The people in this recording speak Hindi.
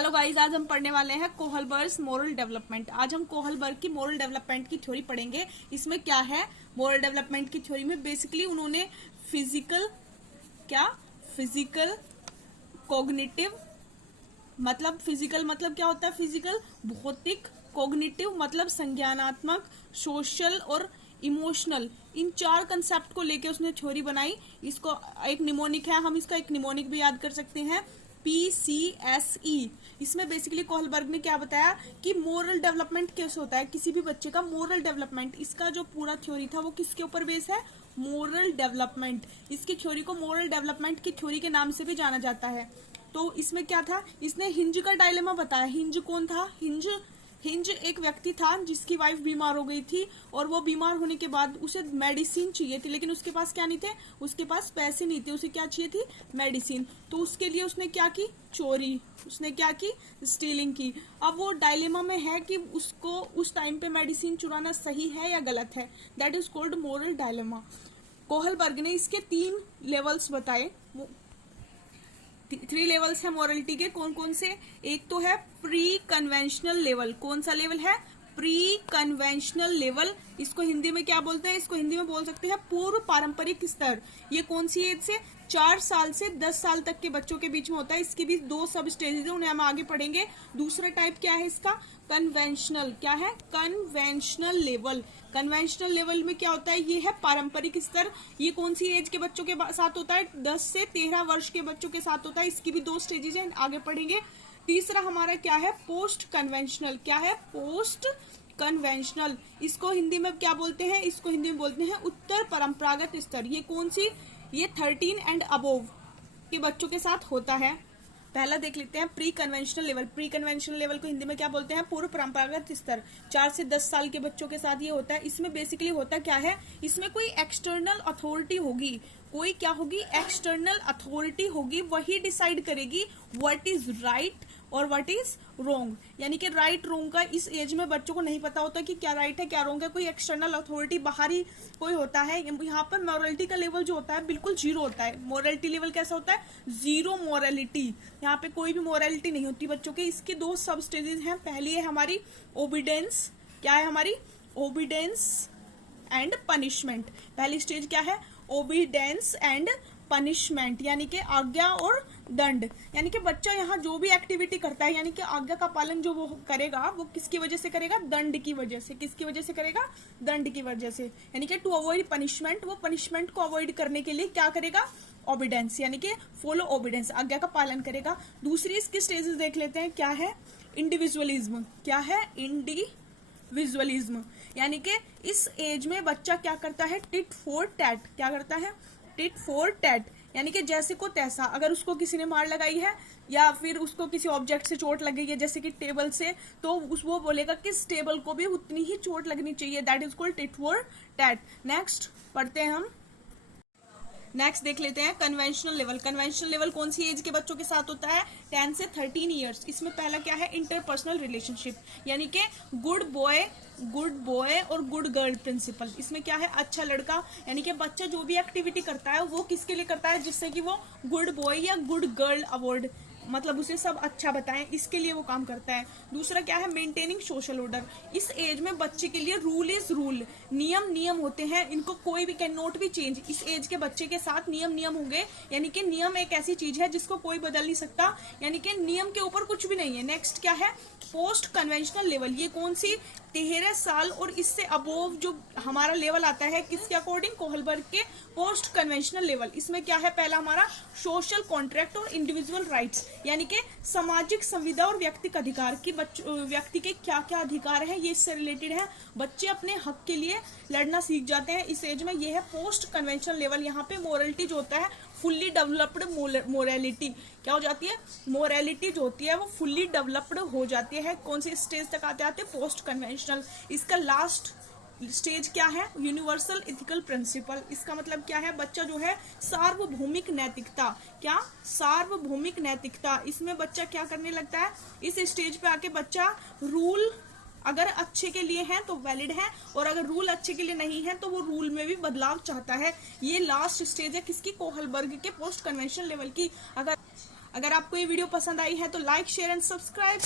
हेलो गाइस, आज हम पढ़ने वाले हैं कोहलबर्ग्स मोरल डेवलपमेंट। आज हम कोहलबर्ग की मोरल डेवलपमेंट की थ्योरी पढ़ेंगे। इसमें क्या है, मोरल डेवलपमेंट की थ्योरी में बेसिकली उन्होंने फिजिकल कॉग्निटिव फिजिकल मतलब क्या होता है, फिजिकल भौतिक, कॉग्निटिव मतलब संज्ञानात्मक, सोशल और इमोशनल, इन चार कंसेप्ट को लेके उसने थ्योरी बनाई। इसको एक निमोनिक है, हम इसका एक निमोनिक भी याद कर सकते हैं, PCSE। इसमें बेसिकली कोहलबर्ग ने क्या बताया कि मोरल डेवलपमेंट कैसे होता है, किसी भी बच्चे का मोरल डेवलपमेंट। इसका जो पूरा थ्योरी था वो किसके ऊपर बेस है, मोरल डेवलपमेंट। इसकी थ्योरी को मोरल डेवलपमेंट की थ्योरी के नाम से भी जाना जाता है। तो इसमें क्या था, इसने हिंज का डायलेमा बताया। हिंज कौन था, हिंज एक व्यक्ति था जिसकी वाइफ बीमार हो गई थी और वो बीमार होने के बाद उसे मेडिसिन चाहिए थी, लेकिन उसके पास क्या नहीं थे, उसके पास पैसे नहीं थे। उसे क्या चाहिए थी, मेडिसिन। तो उसके लिए उसने क्या की, चोरी, उसने क्या की, स्टीलिंग की। अब वो डायलेमा में है कि उसको उस टाइम पे मेडिसिन चुराना सही है या गलत है। That is called moral dilemma. Kohlberg ने इसके 3 लेवल्स बताए। 3 लेवल्स है मोरलिटी के। कौन कौन से, एक तो है प्री कन्वेंशनल लेवल। कौन सा लेवल है, प्री कन्वेंशनल लेवल। इसको हिंदी में क्या बोलते हैं, इसको हिंदी में बोल सकते हैं पूर्व पारंपरिक स्तर। ये कौन सी एज से, 4 साल से 10 साल तक के बच्चों के बीच में होता है। इसकी भी 2 सब स्टेजेस है, उन्हें हम आगे पढ़ेंगे। दूसरा टाइप क्या है इसका, कन्वेंशनल। क्या है, कन्वेंशनल लेवल। कन्वेंशनल लेवल में क्या होता है, ये है पारंपरिक स्तर। ये कौन सी एज के बच्चों के साथ होता है, 10 से 13 वर्ष के बच्चों के साथ होता है। इसकी भी 2 स्टेजेस हैं, आगे पढ़ेंगे। तीसरा हमारा क्या है, पोस्ट कन्वेंशनल। क्या है, पोस्ट कन्वेंशनल। इसको हिंदी में क्या बोलते हैं, इसको हिंदी में बोलते हैं उत्तर परंपरागत स्तर। ये कौन सी, ये 13 एंड अबोव के बच्चों के साथ होता है। पहला देख लेते हैं pre conventional level. Pre conventional level को हिंदी में क्या बोलते हैं, पूर्व परंपरागत स्तर। 4 से 10 साल के बच्चों के साथ ये होता है। इसमें बेसिकली होता क्या है, इसमें कोई एक्सटर्नल अथॉरिटी होगी, कोई क्या होगी, एक्सटर्नल अथॉरिटी होगी, वही डिसाइड करेगी व्हाट इज राइट और व्हाट इज रोंग। यानी कि राइट रोंग का इस एज में बच्चों को नहीं पता होता कि क्या राइट है क्या रोंग है। कोई एक्सटर्नल अथॉरिटी बाहरी कोई होता है। यहाँ पर मोरलिटी का लेवल जो होता है बिल्कुल 0 होता है। मोरलिटी लेवल कैसा होता है, 0 मोरलिटी। यहाँ पे कोई भी मोरलिटी नहीं होती बच्चों के। इसकी 2 सब स्टेजेस हैं। पहली है हमारी ओबीडेंस। क्या है हमारी, ओबीडेंस एंड पनिशमेंट। पहली स्टेज क्या है, ओबीडेंस एंड पनिशमेंट, यानी कि आज्ञा और दंड। यानी कि बच्चा यहाँ जो भी एक्टिविटी करता है, यानी कि आज्ञा का पालन जो वो करेगा वो किसकी वजह से करेगा, दंड की वजह से। किसकी वजह से करेगा, दंड की वजह से। यानी कि टू अवॉइड पनिशमेंट, वो पनिशमेंट को अवॉइड करने के लिए क्या करेगा, ओबीडेंस, यानी कि फॉलो ओबीडेंस, आज्ञा का पालन करेगा। दूसरी इसकी स्टेजेस देख लेते हैं, क्या है, इंडिविजुअलिज्म। क्या है, इंडिविजुअलिज्म। यानी कि इस एज में बच्चा क्या करता है, टिट फॉर टैट। क्या करता है, टिट फॉर टैट, यानी कि जैसे को तैसा। अगर उसको किसी ने मार लगाई है या फिर उसको किसी ऑब्जेक्ट से चोट लग गई है, जैसे कि टेबल से, तो वो बोलेगा कि इस टेबल को भी उतनी ही चोट लगनी चाहिए। That is called tit for tat. Next पढ़ते हैं हम, नेक्स्ट देख लेते हैं कन्वेंशनल लेवल। कन्वेंशनल लेवल कौन सी एज के बच्चों के साथ होता है, 10 से 13 ईयर्स। इसमें पहला क्या है, इंटरपर्सनल रिलेशनशिप, यानी कि गुड बॉय और गुड गर्ल प्रिंसिपल। इसमें क्या है, अच्छा लड़का, यानी कि बच्चा जो भी एक्टिविटी करता है वो किसके लिए करता है, जिससे कि वो गुड बॉय या गुड गर्ल अवार्ड, मतलब उसे सब अच्छा बताएं, इसके लिए वो काम करता है। दूसरा क्या है, मेंटेनिंग सोशल ऑर्डर। इस एज में बच्चे के लिए रूल इज रूल, नियम होते हैं, इनको कोई भी कैन नॉट बी चेंज। इस एज के बच्चे के साथ नियम होंगे, यानी कि नियम एक ऐसी चीज है जिसको कोई बदल नहीं सकता, यानी कि नियम के ऊपर कुछ भी नहीं है। नेक्स्ट क्या है, पोस्ट कन्वेंशनल लेवल। ये कौन सी, 13 साल और इससे अबोव जो हमारा लेवल आता है, किसके अकॉर्डिंग, कोहलबर्ग के पोस्ट कन्वेंशनल लेवल। इसमें क्या है, पहला हमारा सोशल कॉन्ट्रैक्ट और इंडिविजुअल राइट्स, यानी कि सामाजिक संविदा और व्यक्तिगत अधिकार की व्यक्ति के क्या क्या अधिकार है, ये इससे रिलेटेड है। बच्चे अपने हक के लिए लड़ना सीख जाते हैं इस एज में। ये है पोस्ट कन्वेंशनल लेवल। यहाँ पे मोरलिटी जो होता है, फुल्ली डेवलप्ड मोरलिटी क्या हो जाती है, मोरलिटी जो होती है वो फुल्ली डेवलप्ड हो जाती है। कौन सी स्टेज तक आते आते, पोस्ट कन्वेंशनल। इसका लास्ट स्टेज क्या है, यूनिवर्सल एथिकल प्रिंसिपल। इसका मतलब क्या है, बच्चा जो है सार्वभौमिक नैतिकता। क्या, सार्वभौमिक नैतिकता। इसमें बच्चा क्या करने लगता है, इस स्टेज पे आके बच्चा रूल अगर अच्छे के लिए है तो वैलिड है, और अगर रूल अच्छे के लिए नहीं है तो वो रूल में भी बदलाव चाहता है। ये लास्ट स्टेज है किसकी, कोहलबर्ग के पोस्ट कन्वेंशनल लेवल की। अगर आपको ये वीडियो पसंद आई है तो लाइक शेयर एंड सब्सक्राइब।